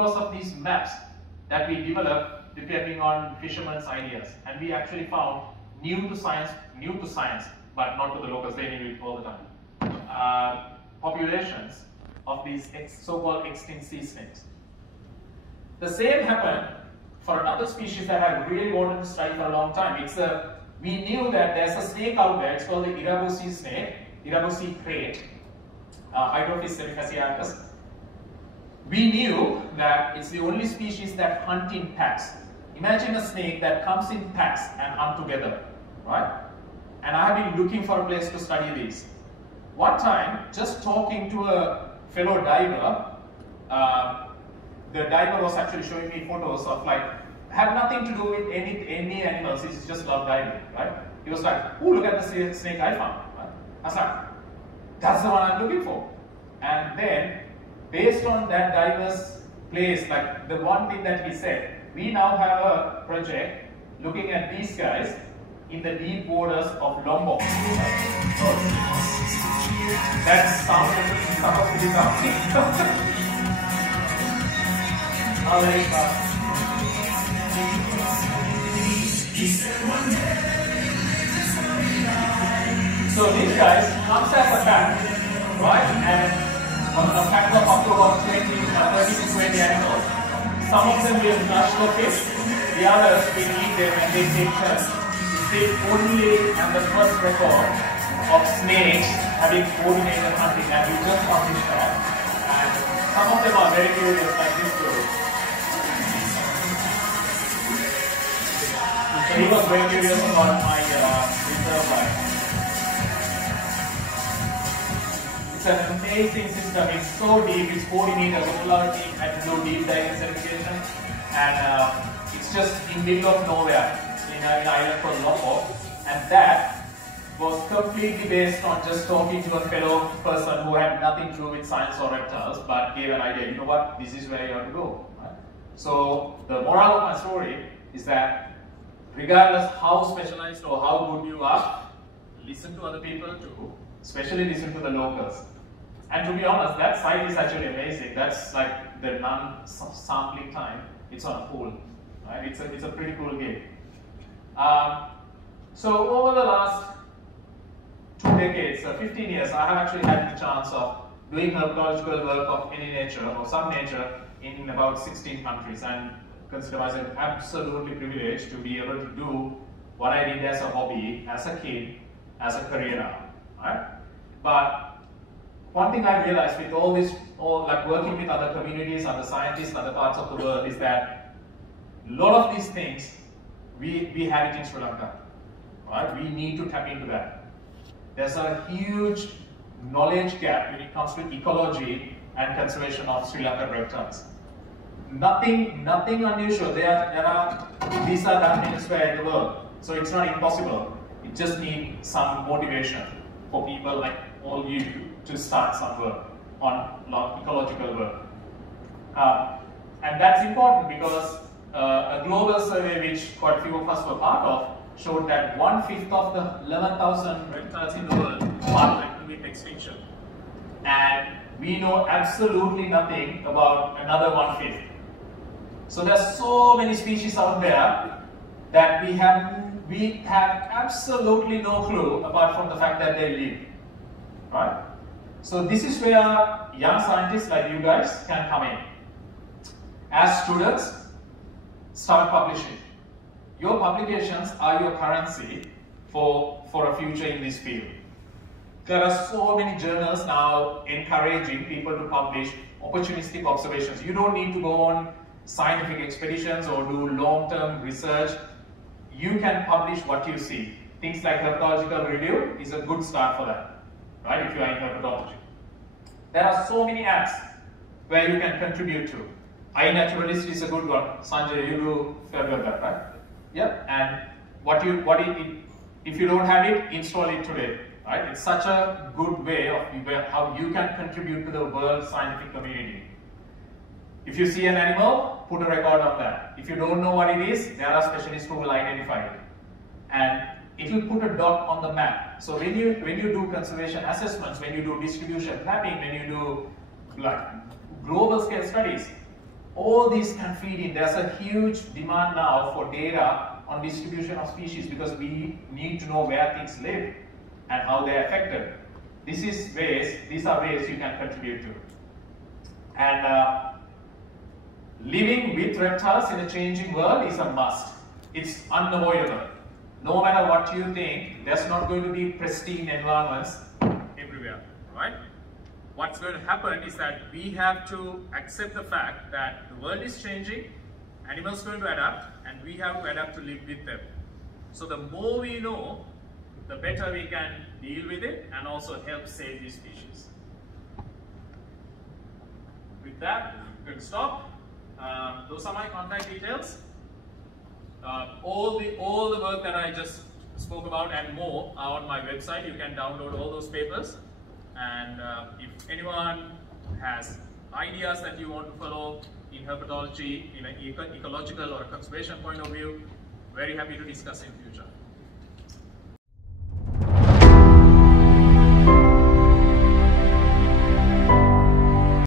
because of these maps that we developed depending on fishermen's ideas. And we actually found new to science, but not to the locals, they knew it all the time, populations of these so-called extinct sea snakes. The same happened for another species that I really wanted to study for a long time. We knew that there's a snake out there, it's called the Irabu sea snake, Irabu sea crate, Hydrophis semifasciatus. We knew that it's the only species that hunt in packs. Imagine a snake that comes in packs and hunt together, right? And I have been looking for a place to study these. One time, just talking to a fellow diver, the diver was actually showing me photos of had nothing to do with any animals, he just loved diving, right? He was like, oh, look at the snake I found, right? I was like, that's the one I'm looking for. And then, based on that diver's place, like the one thing that he said, we now have a project looking at these guys in the deep waters of Lombok. That sounds supposed to be something. So these guys comes as a pack, right? And a pack of up to about 30 to 20 animals. Some of them will crush the fish, the others will eat them and they take turns. It's the only and the first record of snakes having coordinated hunting, and we just published that. And some of them are very curious, like this group. So he was very curious about my reserve life. It's an amazing system. It's so deep. It's coordinated. All our team had to do deep diving certification, and it's just in the middle of nowhere in an island called Colombo, and that was completely based on just talking to a fellow person who had nothing to do with science or reptiles, but gave an idea. You know what? This is where you have to go. Right? So the moral of my story is that regardless how specialized or how good you are, listen to other people too. Especially listen to the locals. And to be honest, that site is actually amazing. That's like the non-sampling time. It's on a pool, right? It's a pretty cool game. So over the last 2 decades, 15 years, I have actually had the chance of doing herpetological work of any nature or some nature in about 16 countries, and consider myself absolutely privileged to be able to do what I did as a hobby, as a kid, as a career now. Right? But one thing I realized with all this, like working with other communities, other scientists, other parts of the world, is that a lot of these things, we have it in Sri Lanka. Right? We need to tap into that. There's a huge knowledge gap when it comes to ecology and conservation of Sri Lankan reptiles. Nothing unusual. These are done elsewhere in the world. So it's not impossible. It just needs some motivation for people like all you to start some work on ecological work. And that's important because a global survey which quite a few of us were part of showed that 1/5 of the 11,000 reptiles in the world are threatened with extinction. And we know absolutely nothing about another 1/5. So there's so many species out there that we have absolutely no clue apart from the fact that they live, right? So this is where young scientists like you guys can come in. As students, start publishing. Your publications are your currency for a future in this field. There are so many journals now encouraging people to publish opportunistic observations. You don't need to go on scientific expeditions or do long-term research. You can publish what you see. Things like herpetological review is a good start for that, right, if you are in herpetology. There are so many apps where you can contribute to. iNaturalist is a good one. Sanjay, you do fair with that, right? Yep. And if you don't have it, install it today, right? It's such a good way of how you can contribute to the world scientific community. If you see an animal, put a record of that. If you don't know what it is, there are specialists who will identify it. And it will put a dot on the map. So when you do conservation assessments, when you do distribution mapping, when you do like global scale studies, all these can feed in. There's a huge demand now for data on distribution of species because we need to know where things live and how they're affected. These are ways you can contribute to. And living with reptiles in a changing world is a must. It's unavoidable. No matter what you think, there's not going to be pristine environments everywhere, right? What's going to happen is that we have to accept the fact that the world is changing, animals are going to adapt, and we have to adapt to live with them. So the more we know, the better we can deal with it and also help save these species. With that, we can stop. Those are my contact details. All the work that I just spoke about and more are on my website. You can download all those papers. And if anyone has ideas that you want to follow in herpetology, in an ecological or conservation point of view, very happy to discuss in future.